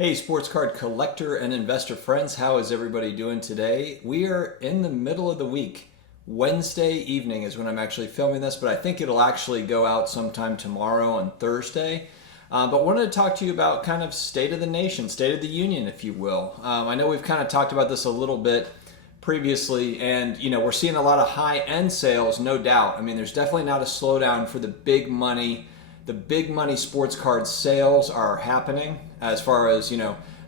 Hey, sports card collector and investor friends, how is everybody doing today? We are in the middle of the week. Wednesday evening is when I'm actually filming this, but I think it'll actually go out sometime tomorrow on Thursday. But wanted to talk to you about kind of state of the nation, state of the union, if you will. I know we've kind of talked about this a little bit previously, and we're seeing a lot of high-end sales, no doubt. I mean, there's definitely not a slowdown for the big money. The big money sports card sales are happening as far as,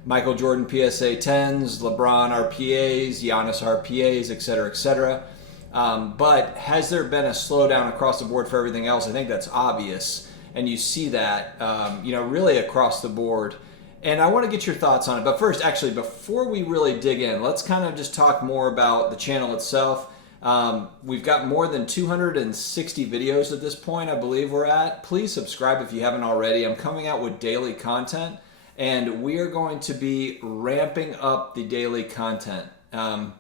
Michael Jordan PSA 10s, LeBron RPAs, Giannis RPAs, et cetera, et cetera. But has there been a slowdown across the board for everything else? I think that's obvious. And you see that, really across the board. And I want to get your thoughts on it. But first, actually, before we really dig in, let's kind of just talk more about the channel itself. We've got more than 260 videos at this point, I believe we're at. Please subscribe if you haven't already. I'm coming out with daily content, and we are going to be ramping up the daily content. I'm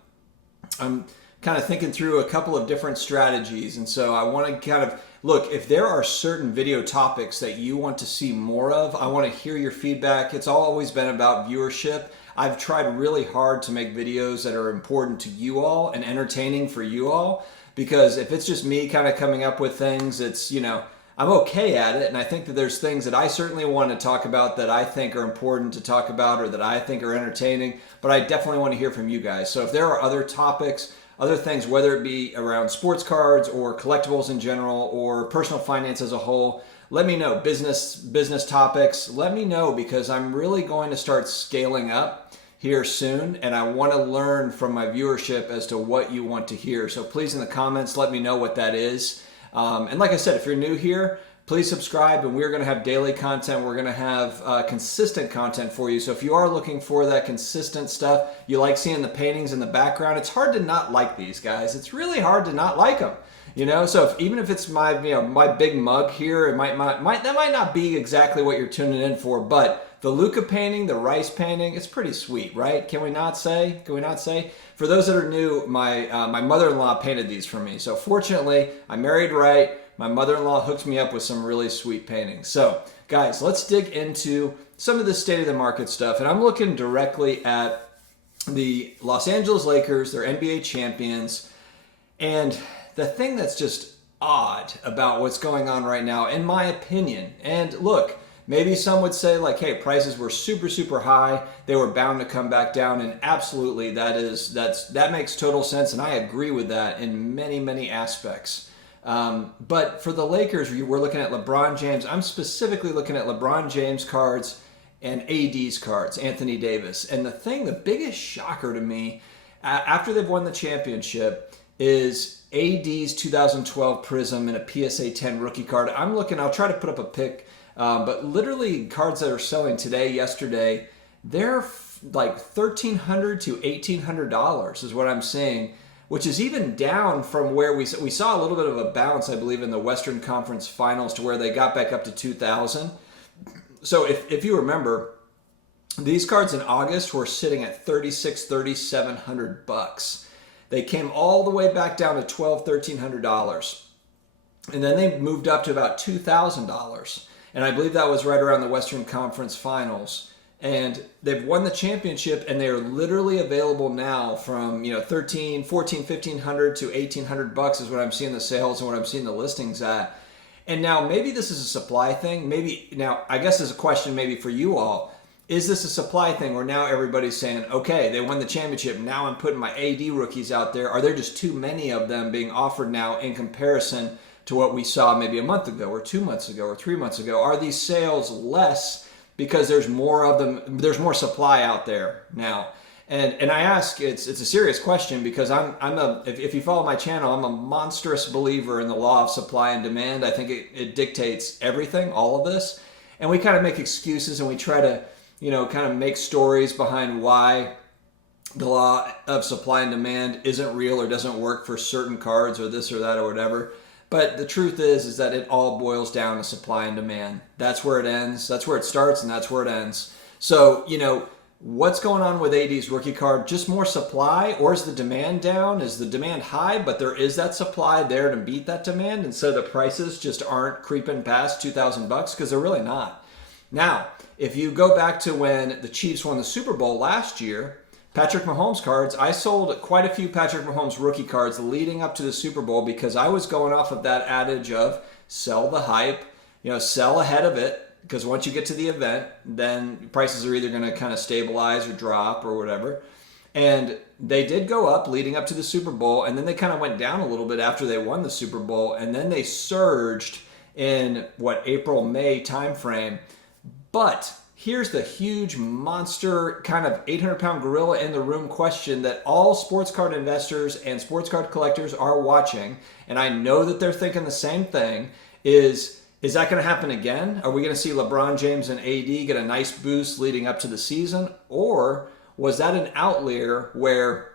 kind of thinking through a couple of different strategies, and so I want to kind of look, if there are certain video topics that you want to see more of, I want to hear your feedback. It's always been about viewership. I've tried really hard to make videos that are important to you all and entertaining for you all, because if it's just me kind of coming up with things, it's, I'm okay at it, and I think that there's things that I certainly want to talk about that I think are important to talk about or that I think are entertaining, but I definitely want to hear from you guys. So if there are other topics, other things, whether it be around sports cards or collectibles in general or personal finance as a whole, let me know. Business topics, let me know, because I'm really going to start scaling up here soon, and I want to learn from my viewership as to what you want to hear. So please, in the comments, let me know what that is. And like I said, if you're new here, please subscribe, and we're going to have daily content. We're going to have consistent content for you. So if you are looking for that consistent stuff, you like seeing the paintings in the background, it's hard to not like these guys. It's really hard to not like them. So even if it's my, my big mug here, that might not be exactly what you're tuning in for, but the Luca painting, the Rice painting, it's pretty sweet, right? Can we not say? For those that are new, my mother-in-law painted these for me. So fortunately, I married right. My mother-in-law hooked me up with some really sweet paintings. So guys, let's dig into some of the state of the market stuff. And I'm looking directly at the Los Angeles Lakers, they're NBA champions. And the thing that's just odd about what's going on right now, in my opinion, and look, maybe some would say like, hey, prices were super, super high. They were bound to come back down. And absolutely, that makes total sense. And I agree with that in many, many aspects. But for the Lakers, we're looking at LeBron James. I'm specifically looking at LeBron James cards and AD's cards, Anthony Davis. And the biggest shocker to me after they've won the championship is AD's 2012 Prism and a PSA 10 rookie card. I'll try to put up a pic, but literally cards that are selling today, yesterday, they're like $1,300 to $1,800 is what I'm seeing, which is even down from where we saw a little bit of a bounce, I believe, in the Western Conference Finals to where they got back up to 2,000. So if you remember, these cards in August were sitting at $3,600, $3,700. They came all the way back down to $1,200, $1,300. And then they moved up to about $2,000. And I believe that was right around the Western Conference Finals. And they've won the championship, and they are literally available now from, $1,300, $1,400, $1,500 to $1,800 is what I'm seeing the sales and what I'm seeing the listings at. And now maybe this is a supply thing. Now I guess there's a question maybe for you all. Is this a supply thing where now everybody's saying, okay, they won the championship, now I'm putting my AD rookies out there? Are there just too many of them being offered now in comparison to what we saw maybe a month ago or 2 months ago or 3 months ago? Are these sales less because there's more of them, there's more supply out there now? And I ask, it's a serious question, because if you follow my channel, I'm a monstrous believer in the law of supply and demand. I think it dictates everything, all of this. And we kind of make excuses, and we try to kind of make stories behind why the law of supply and demand isn't real or doesn't work for certain cards or this or that or whatever. But the truth is that it all boils down to supply and demand. That's where it ends. That's where it starts, and that's where it ends. So, what's going on with AD's rookie card? Just more supply, or is the demand down? Is the demand high, but there is that supply there to beat that demand, and so the prices just aren't creeping past $2,000 because they're really not. Now, if you go back to when the Chiefs won the Super Bowl last year, Patrick Mahomes cards, I sold quite a few Patrick Mahomes rookie cards leading up to the Super Bowl because I was going off of that adage of sell the hype, sell ahead of it, because once you get to the event, then prices are either going to kind of stabilize or drop or whatever. And they did go up leading up to the Super Bowl, and then they kind of went down a little bit after they won the Super Bowl, and then they surged in April, May timeframe. But here's the huge monster kind of 800-pound gorilla in the room question that all sports card investors and sports card collectors are watching, and I know that they're thinking the same thing, is that going to happen again? Are we going to see LeBron James and AD get a nice boost leading up to the season? Or was that an outlier where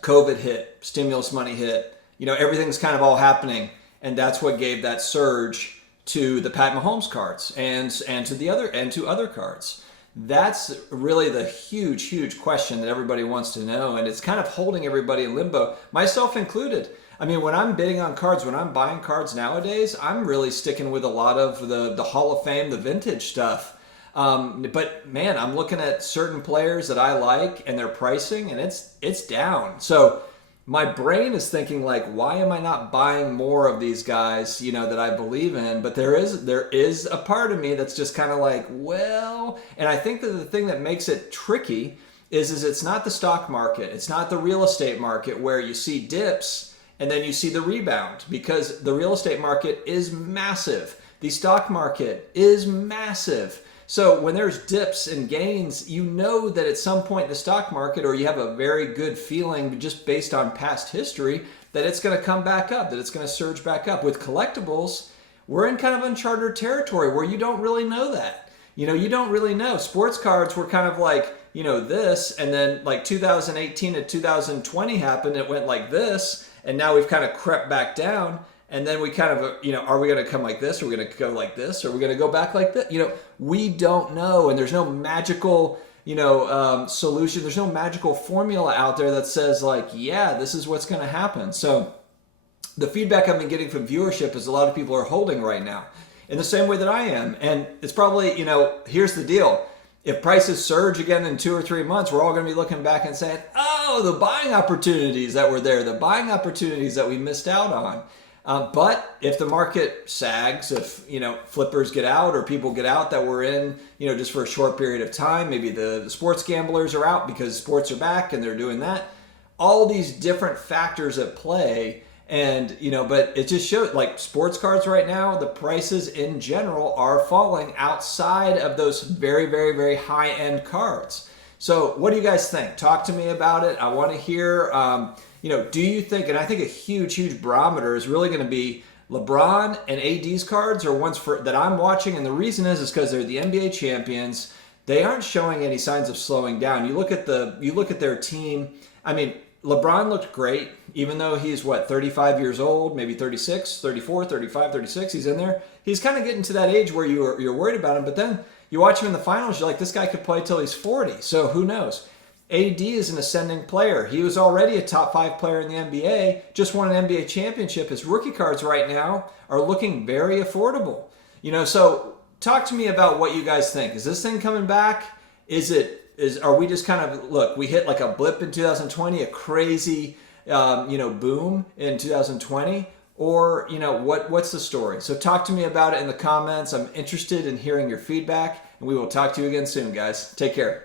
COVID hit, stimulus money hit, everything's kind of all happening, and that's what gave that surge to the Pat Mahomes cards and to other cards? That's really the huge question that everybody wants to know, and it's kind of holding everybody in limbo, myself included. I mean, when I'm bidding on cards, when I'm buying cards nowadays, I'm really sticking with a lot of the Hall of Fame, the vintage stuff. But man, I'm looking at certain players that I like and their pricing, and it's down. So my brain is thinking like, why am I not buying more of these guys, that I believe in? But there is a part of me that's just kind of like, well, and I think that the thing that makes it tricky is it's not the stock market. It's not the real estate market where you see dips and then you see the rebound, because the real estate market is massive. The stock market is massive. So when there's dips and gains, you know that at some point in the stock market, or you have a very good feeling just based on past history, that it's going to come back up, that it's going to surge back up. With collectibles, we're in kind of uncharted territory where you don't really know that. You don't really know. Sports cards were kind of like, this, and then like 2018 to 2020 happened, it went like this, and now we've kind of crept back down. And then we kind of, are we going to come like this? Are we going to go like this? Are we going to go back like this? We don't know. And there's no magical, solution. There's no magical formula out there that says like, yeah, this is what's going to happen. So the feedback I've been getting from viewership is a lot of people are holding right now in the same way that I am. And it's probably, here's the deal. If prices surge again in 2 or 3 months, we're all going to be looking back and saying, oh, the buying opportunities that were there, the buying opportunities that we missed out on. But if the market sags, if flippers get out or people get out that were in just for a short period of time, maybe the sports gamblers are out because sports are back and they're doing that. All these different factors at play, and but it just shows like sports cards right now, the prices in general are falling outside of those very, very, very high end cards. So what do you guys think? Talk to me about it. I want to hear. Do you think, and I think a huge barometer is really going to be LeBron and AD's cards are ones that I'm watching, and the reason is because they're the NBA champions. They aren't showing any signs of slowing down. You look at their team. I mean, LeBron looked great, even though he's 35 years old, maybe 36, 34, 35, 36. He's in there. He's kind of getting to that age where you're worried about him, but then you watch him in the finals, you're like, this guy could play till he's 40. So who knows? AD is an ascending player. He was already a top 5 player in the NBA, just won an NBA championship. His rookie cards right now are looking very affordable. So talk to me about what you guys think. Is this thing coming back? Are we just kind of, look, we hit like a blip in 2020, a crazy, boom in 2020, or, what's the story? So talk to me about it in the comments. I'm interested in hearing your feedback, and we will talk to you again soon, guys. Take care.